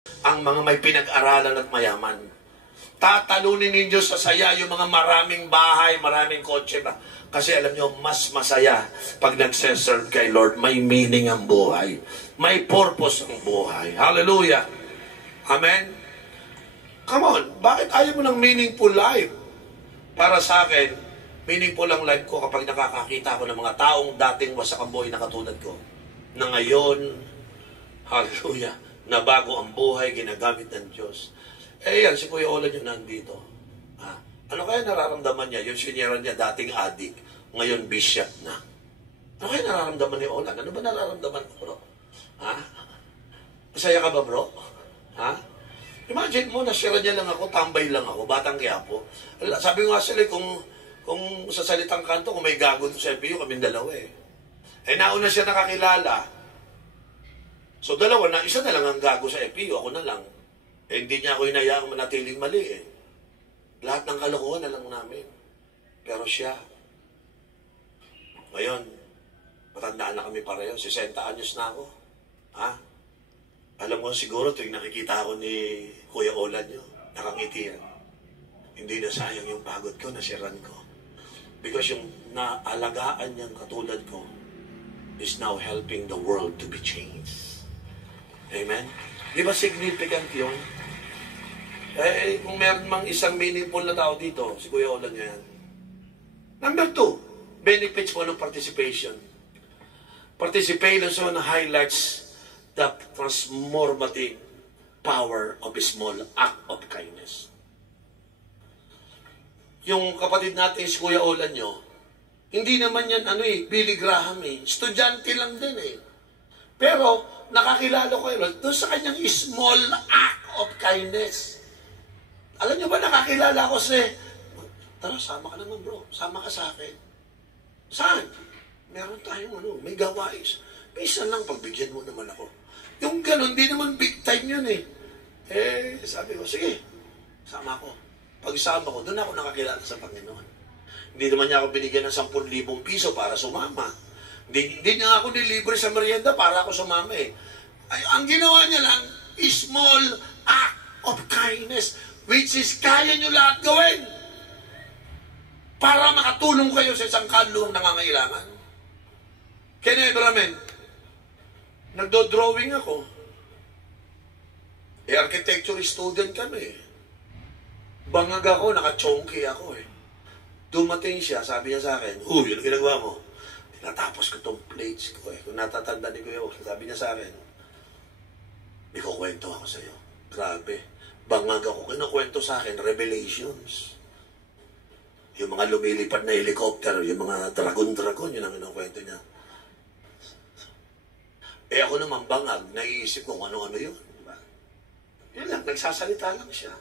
ang mga may pinag-aralan at mayaman. Tatalunin ninyo sa saya yung mga maraming bahay, maraming kotse ba? Kasi alam nyo, mas masaya pag nagseserve kay Lord. May meaning ang buhay. May purpose ang buhay. Hallelujah. Amen? Come on, bakit ayaw mo ng meaningful life? Para sa akin, meaningful ang life ko kapag nakakakita ko ng mga taong dating wasak ang buhay na katulad ko. Na ngayon, hallelujah, na bago ang buhay, ginagamit ng Diyos. Eh yan, si Kuya Olan yung nandito. Ano kaya nararamdaman niya? Yung sinira niya dating adik, ngayon bishop na. Ano kaya nararamdaman ni Olan? Ano ba nararamdaman mo, bro? Masaya ka ba, bro? Imagine mo, nasira niya lang ako, tambay lang ako, batang Quiapo. Sabi ko nga sila, kung sa salitang kanto, kung may gago sa FPU, kaming dalawa eh. Eh, nauna siya nakakilala. So, dalawa na, isa na lang ang gago sa FPU, ako na lang. Eh, hindi niya ako inayaang manatiling mali eh. Lahat ng kalokohan na lang namin. Pero siya, ngayon, matandaan na kami pareho, 60 anyos na ako. Alam mo siguro, tuwing nakikita ako ni Kuya Olan nyo, nakangiti yan. Hindi na sayang yung pagod ko, nasiran ko. Because yung naalagaan niyang katulad ko is now helping the world to be changed. Amen? Di ba significant yun? Eh, kung meron mang isang meaningful na tao dito, si Kuya Olan niya yan. Number 2, benefits po ng participation. Participation highlights the transformative power of a small act of kindness. Yung kapatid natin, si Kuya Olan nyo, hindi naman yan, Billy Graham eh. Estudyante lang din eh. Pero, nakakilala ko yun, doon sa kanyang small act of kindness. Alam nyo ba, nakakilala ko tara, sama ka naman bro, sama ka sa akin. Saan? Meron tayong may gawais. Minsan lang, pagbigyan mo naman ako. Yung ganun, di naman big time yun eh. Eh, sabi ko, sige, sama ko. Pagsama ko, doon ako nakakilala sa Panginoon. Hindi naman niya ako binigyan ng 10,000 piso para sumama. Hindi niya ako nilibre sa merienda para ako sumama eh. Ay, ang ginawa niya lang, small act of kindness, which is kaya niyo lahat gawin para makatulong kayo sa isang kaluluwang nangangailangan. Kaya naman, nagdo-drawing ako. Eh, architecture student kami. Bangag ako, naka-chonky ako eh. Dumating siya, sabi niya sa akin, yun ang ginagawa mo. Tinatapos ko tong plates ko eh. Kung natatanda ni Kuya, sabi niya sa akin, may kukwento ako sa'yo. Grabe. Bangag ako. Kinukwento sa akin, Revelations. Yung mga lumilipad na helicopter, yung mga dragon-dragon, yun ang kinukwento niya. Eh ako naman bangag, naiisip ko kung ano-ano yun. Diba? Yun lang, nagsasalita lang siya.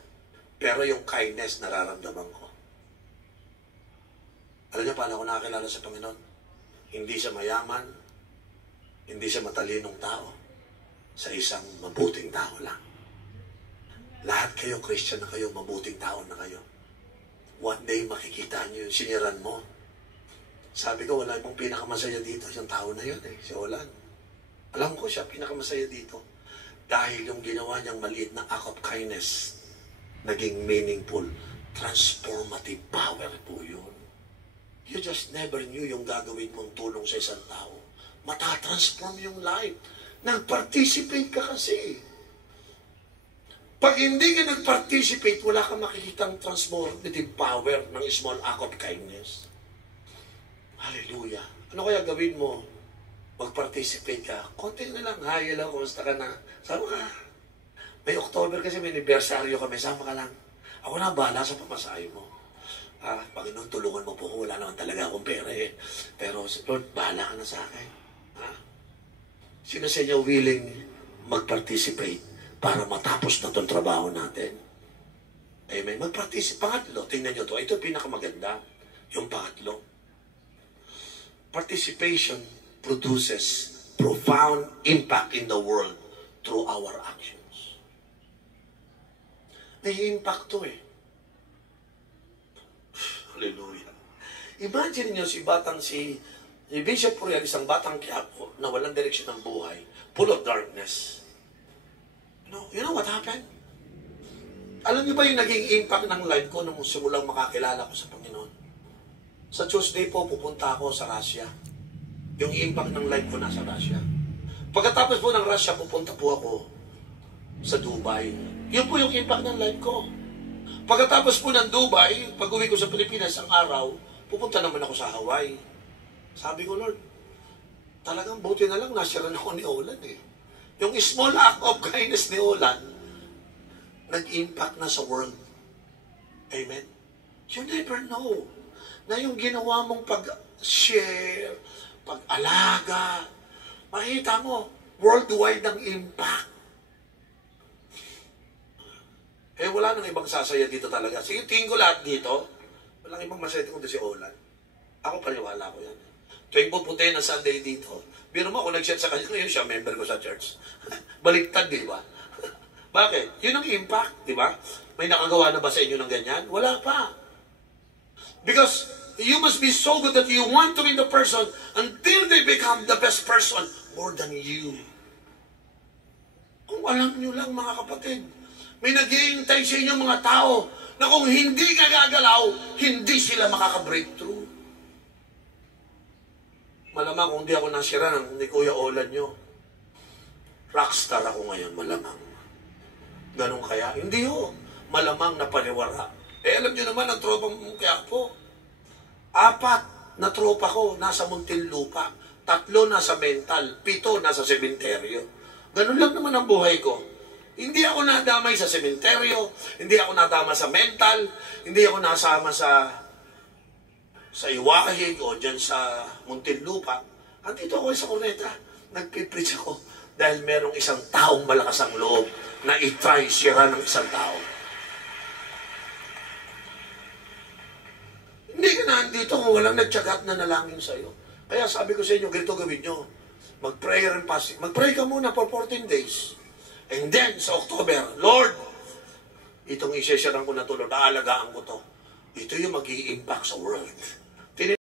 Pero yung kindness, nararamdaman ko. Alam niyo paano ako nakakilala sa Panginoon? Hindi siya mayaman, hindi siya matalinong tao, sa isang mabuting tao lang. Lahat kayo, Christian na kayo, mabuting tao na kayo. One day, makikita niyo yung siniran mo. Sabi ko, wala pong pinakamasaya dito. Yung tao na yun eh, si Olan. Alam ko siya, pinakamasaya dito. Dahil yung ginawa niyang maliit na act of kindness, naging meaningful, transformative power po yun. You just never knew yung gagawin mong tulong sa isang tao. Matatransform yung life. Nag-participate ka kasi. Pag hindi ka nag-participate, wala kang makikitang transformative power ng small act of kindness. Hallelujah. Ano kaya gawin mo? Mag-participate ka. Konti na lang. Hi, hello, kumusta ka na? Sama ka. May October kasi may anibersaryo kami. Sama ka lang. Ako na bahala sa pamasahe mo. Panginoon, tulungan mo po ko. Wala naman talaga akong pera eh. Pero, Lord, bahala ka na sa akin. Sino sa inyo willing mag-participate para matapos na itong trabaho natin? Amen. Mag-participate. Pangatlo, tingnan nyo to. Ito pinakamaganda. Yung pangatlo. Participation produces profound impact in the world through our actions. May impact to eh. Hallelujah. Imagine niyo si Bishop Puriel, isang batang Quiapo na walang direksyon ng buhay, full of darkness. You know what happened? Alam niyo ba yung naging impact ng life ko nung simulang makakilala ko sa Panginoon? Sa Tuesday po, pupunta ako sa Russia. Yung impact ng life ko nasa Russia. Pagkatapos po ng Russia, pupunta po ako sa Dubai. Yun po yung impact ng life ko. Pagkatapos po ng Dubai, pag-uwi ko sa Pilipinas ang araw, pupunta naman ako sa Hawaii. Sabi ko, Lord, talagang buti na lang nasiran ako ni Olan eh. Yung small act of kindness ni Olan, nag-impact na sa world. Amen? You never know na yung ginawa mong pag-share, pag-alaga, makita mo, worldwide ang impact. Eh, wala nang ibang sasaya dito talaga. Sige, tingin ko lahat dito, walang ibang masaya kundi si Olan. Ako paniwala ko yan. Tuwing pupuntahin na Sunday dito, biro mo, kung nag-share sa kanya, ngayon siya, member ko sa church. Baliktad, di ba? Bakit? Yun ang impact, di ba? May nakagawa na ba sa inyo ng ganyan? Wala pa. Because you must be so good that you want to be the person until they become the best person more than you. Kung alam nyo lang, mga kapatid, may nag-iintay sa inyo mga tao na kung hindi ka gagalaw, hindi sila makaka-breakthrough. Malamang kung di ako nasira ni Kuya Olan nyo, rockstar ako ngayon, malamang. Ganun kaya? Hindi ho. Malamang na paniwara. Eh, alam nyo naman, ang tropa mong kaya po. 4 na tropa ko nasa Muntinlupa. 3 nasa mental. 7 nasa sementeryo. Ganun lang naman ang buhay ko. Hindi ako nadamay sa sementeryo. Hindi ako nadama sa mental. Hindi ako nasama sa Iwahig o dyan sa Muntinlupa. Andito ako sa Cuneta. Nagpipreach ako dahil merong isang taong malakas ang loob na i-try sira ng isang tao. Hindi ka nandito kung walang nagtsagat na nalangin sa'yo. Kaya sabi ko sa inyo, ganito gawin nyo. Mag-prayer and fasting. Mag-pray ka muna for 14 days. And then, sa October, Lord, itong isesyaran ko na to, Lord, aalagaan ko to. Ito yung mag-i-impact sa world.